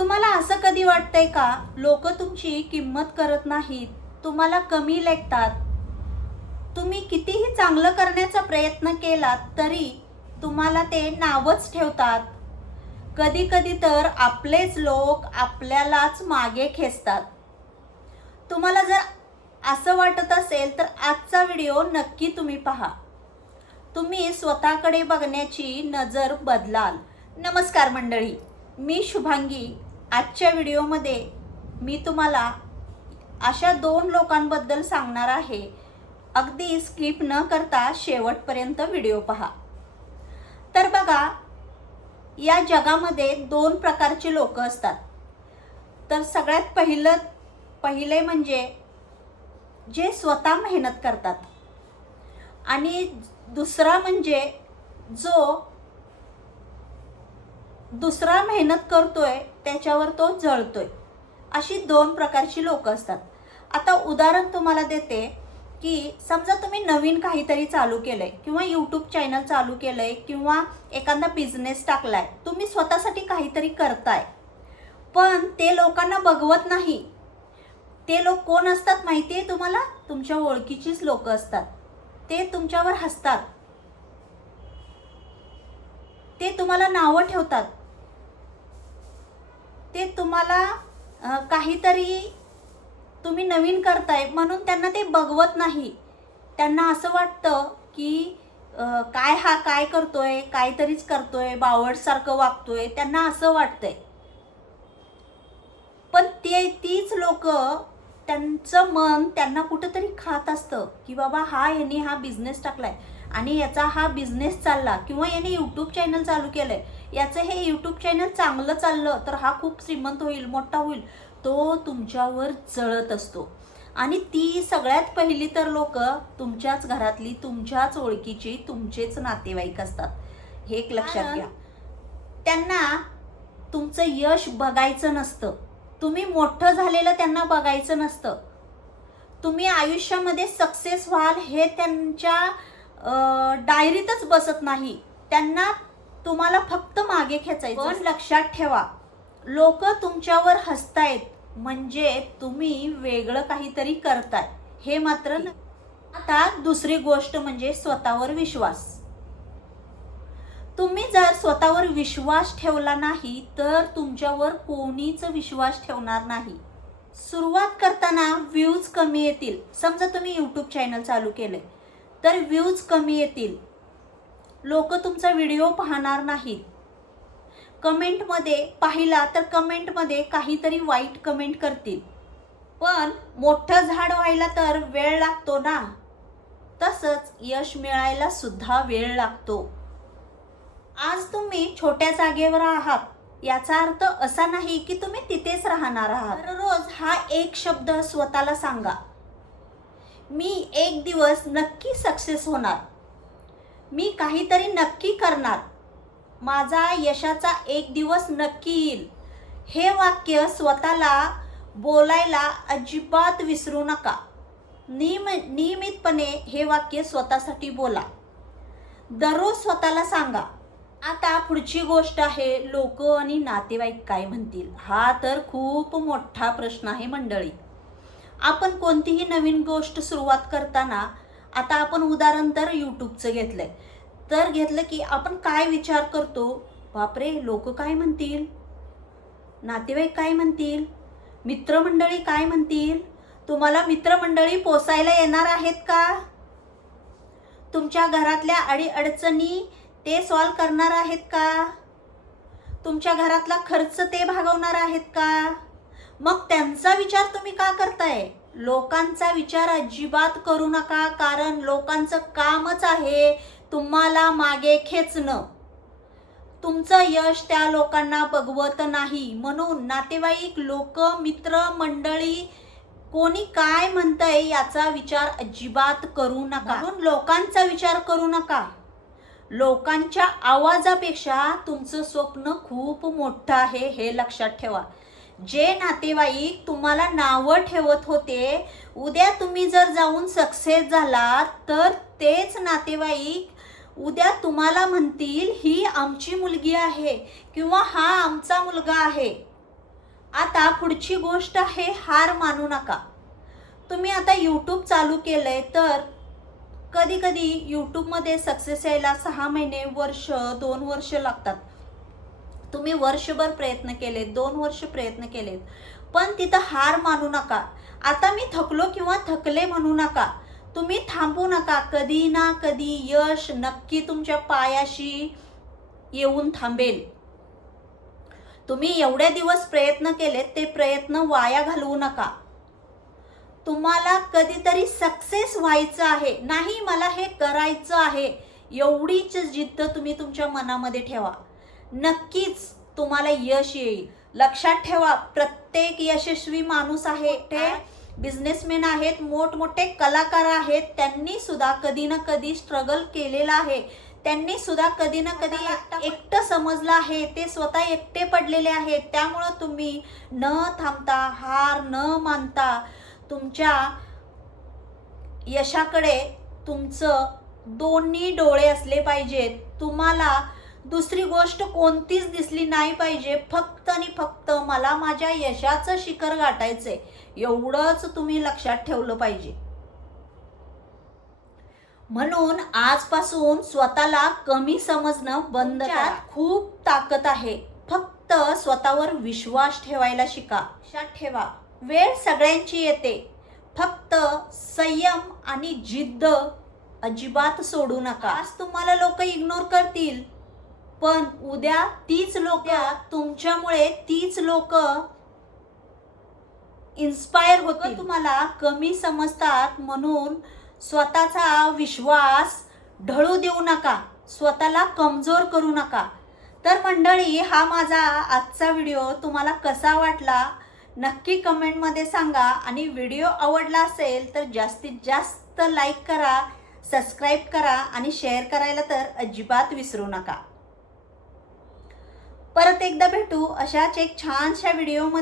तुम्हाला असं कधी वाटतंय का लोक तुमची किंमत करत नाहीत, तुम्हाला कमी लेखतात? तुम्ही कितीही चांगलं करण्याचा प्रयत्न केलात तरी तुम्हाला ते नावच ठेवतात. कधी कधी तर आपलेच लोक आपल्यालाच मागे खेचतात. तुम्हाला जर असं वाटत असेल तर आजचा व्हिडिओ नक्की तुम्ही पहा. तुम्ही स्वतःकडे बघण्याची नजर बदलाल. नमस्कार मंडळी, मी शुभांगी. आजच्या व्हिडिओमध्ये मी तुम्हाला अशा दोन लोकांबद्दल सांगणार आहे. अगदी स्किप न करता शेवटपर्यंत व्हिडिओ पहा. तर बघा, या जगामध्ये दोन प्रकारचे लोक असतात. तर सगळ्यात पहिले म्हणजे जे स्वतः मेहनत करतात, आणि दुसरा म्हणजे जो दुसरा मेहनत करतोय त्याच्यावर तो जळतोय. अशी दोन प्रकारची लोक असतात. आता उदाहरण तुम्हाला देते की समजा तुम्ही नवीन काहीतरी चालू केलंय किंवा यूट्यूब चॅनल चालू केलंय किंवा एखादा बिझनेस टाकलाय. तुम्ही स्वतःसाठी काहीतरी करताय, पण ते लोकांना बघवत नाही. ते लोक कोण असतात माहिती आहे तुम्हाला? तुमच्या ओळखीचीच लोक असतात. ते तुमच्यावर हसतात, ते तुम्हाला नावं ठेवतात, ते तुम्हाला काहीतरी तुम्ही नवीन करताय म्हणून त्यांना ते बघवत नाही. त्यांना असं वाटतं की काय हा काय करतोय, काहीतरीच करतोय, बावळटसारखं वागतोय, त्यांना असं वाटतंय. पण तीच लोक, त्यांचं मन त्यांना कुठंतरी खात असतं की बाबा याने हा बिझनेस टाकलाय आणि याचा हा बिझनेस चालला, किंवा याने यूट्यूब चॅनल चालू केलंय, याचं हे यूट्यूब चॅनल चांगलं चाललं तर हा खूप श्रीमंत होईल, मोठा होईल. तो तुमच्यावर जळत असतो. आणि ती सगळ्यात पहिली तर लोक तुमच्याच घरातली, तुमच्याच ओळखीची, तुमचेच नातेवाईक असतात. हे एक लक्षात घ्या. त्यांना तुमचं यश बघायचं नसतं, तुम्ही मोठं झालेलं त्यांना बघायचं नसतं. तुम्ही आयुष्यामध्ये सक्सेस व्हाल हे त्यांच्या डायरीतच बसत नाही. त्यांना तुम्हाला फक्त मागे खेचायचं. पण लक्षात ठेवा, लोक तुमच्यावर हसतायत म्हणजे तुम्ही वेगळं काहीतरी करताय, हे मात्र नाही. आता दुसरी गोष्ट म्हणजे स्वतःवर विश्वास. तुम्ही जर स्वतःवर विश्वास ठेवला नाही तर तुमच्यावर कोणीच विश्वास ठेवणार नाही. सुरुवात करताना व्ह्यूज कमी येतील. समजा तुम्ही यूट्यूब चॅनल चालू केले तर व्ह्यूज कमी येतील, लोक तुमचा व्हिडिओ पाहणार नाहीत. कमेंटमध्ये पाहिला तर कमेंटमध्ये काहीतरी वाईट कमेंट करतील. पण मोठं झाड व्हायला तर वेळ लागतो ना, तसंच यश मिळायला सुद्धा वेळ लागतो. आज तुम्ही छोट्या जागेवर आहात याचा अर्थ असा नाही की तुम्ही तिथेच राहणार आहात. दररोज हा एक शब्द स्वतःला सांगा, मी एक दिवस नक्की सक्सेस होणार, मी काहीतरी नक्की करणार, माझा यशाचा एक दिवस नक्की येईल. हे वाक्य स्वतःला बोलायला अजिबात विसरू नका. नियमितपणे हे वाक्य स्वतःसाठी बोला. दररोज स्वतःला सांगा. आता पुढची गोष्ट आहे, लोक आणि नातेवाईक काय म्हणतील. हा तर खूप मोठा प्रश्न आहे मंडळी. आपण कोणतीही नवीन गोष्ट सुरुवात करताना, आता आपण उदाहरण तर यूट्यूबचं घेतलं की आपण काय विचार करतो, बापरे लोक काय म्हणतील, नातेवाईक काय म्हणतील, मित्रमंडळी काय म्हणतील. तुम्हाला मित्रमंडळी पोसायला येणार आहेत का? तुमच्या घरातल्या अडीअडचणी ते सॉल्व करणार आहेत का? तुमच्या घरातला खर्च ते भागवणार आहेत का? मग त्यांचा विचार तुम्ही का करताय? लोकांचा विचार अजिबात करू नका, कारण लोकांचं कामच आहे तुम्हाला मागे खेचणं. तुमचं यश त्या लोकांना बघवत नाही. म्हणून नातेवाईक, लोक, मित्र मंडळी कोणी काय म्हणतंय याचा विचार अजिबात करू नका. म्हणून लोकांचा विचार करू नका. लोकांच्या आवाजापेक्षा तुमचं स्वप्न खूप मोठं आहे, हे लक्षात ठेवा. जे नातेवाईक तुम्हाला नावं ठेवत होते, उद्या तुम्ही जर जाऊन सक्सेस झालात तर तेच नातेवाईक उद्या तुम्हाला म्हणतील ही आमची मुलगी आहे किंवा हा आमचा मुलगा आहे. आता पुढची गोष्ट आहे, हार मानू नका. तुम्ही आता यूट्यूब चालू केलंय तर कधी कधी यूट्यूबमध्ये सक्सेस यायला 6 महिने, वर्ष, 2 वर्ष लागतात. तुम्ही वर्षभर प्रयत्न केलेत, 2 वर्ष प्रयत्न केलेत, पण तिथं हार मानू नका. आता मी थकलो किंवा थकले म्हणू नका. तुम्ही थांबू नका. कधी ना कधी यश नक्की तुमच्या पायाशी येऊन थांबेल. तुम्ही एवढे दिवस प्रयत्न केलेत, ते प्रयत्न वाया घालवू नका. तुम्हाला कधीतरी सक्सेस व्हायचं आहे, नाही मला हे करायचं आहे, एवढीच जिद्द तुम्ही तुमच्या मनामध्ये ठेवा. नक्कीच तुम्हाला यश येईल. लक्षात ठेवा, प्रत्येक यशस्वी माणूस आहे, ते बिझनेसमॅन आहेत, मोठमोठे कलाकार आहेत, त्यांनी सुद्धा कधी ना कधी स्ट्रगल केलेला आहे. त्यांनी सुद्धा कधी ना कधी एकटं समजलं आहे, ते स्वतः एकटे पडलेले आहेत. त्यामुळं तुम्ही न थांबता, हार न मानता तुमच्या यशाकडे तुमचं दोन्ही डोळे असले पाहिजेत. तुम्हाला दुसरी गोष्ट कोणतीच दिसली नाही पाहिजे. फक्त आणि फक्त मला माझ्या यशाचं शिखर गाठायचंय, एवढंच तुम्ही लक्षात ठेवलं पाहिजे. म्हणून आजपासून स्वतःला कमी समजणं बंद करा. खूप ताकद आहे, फक्त स्वतःवर विश्वास ठेवायला शिका. लक्षात ठेवा, वेळ सगळ्यांची येते, फक्त संयम आणि जिद्द अजिबात सोडू नका. आज तुम्हाला लोक इग्नोर करतील, पण उद्या तीच लोक तुमच्यामुळे, तीच लोक इन्स्पायर होतील. तुम्हाला कमी समजतात म्हणून स्वतःचा विश्वास ढळू देऊ नका, स्वतःला कमजोर करू नका. तर मंडळी, हा माझा आजचा व्हिडिओ तुम्हाला कसा वाटला नक्की कमेंटमध्ये सांगा. आणि व्हिडिओ आवडला असेल तर जास्तीत जास्त लाईक करा, सबस्क्राईब करा आणि शेअर करायला तर अजिबात विसरू नका. परत एकदा भेटू अशाच एक छानशा व्हिडिओमध्ये.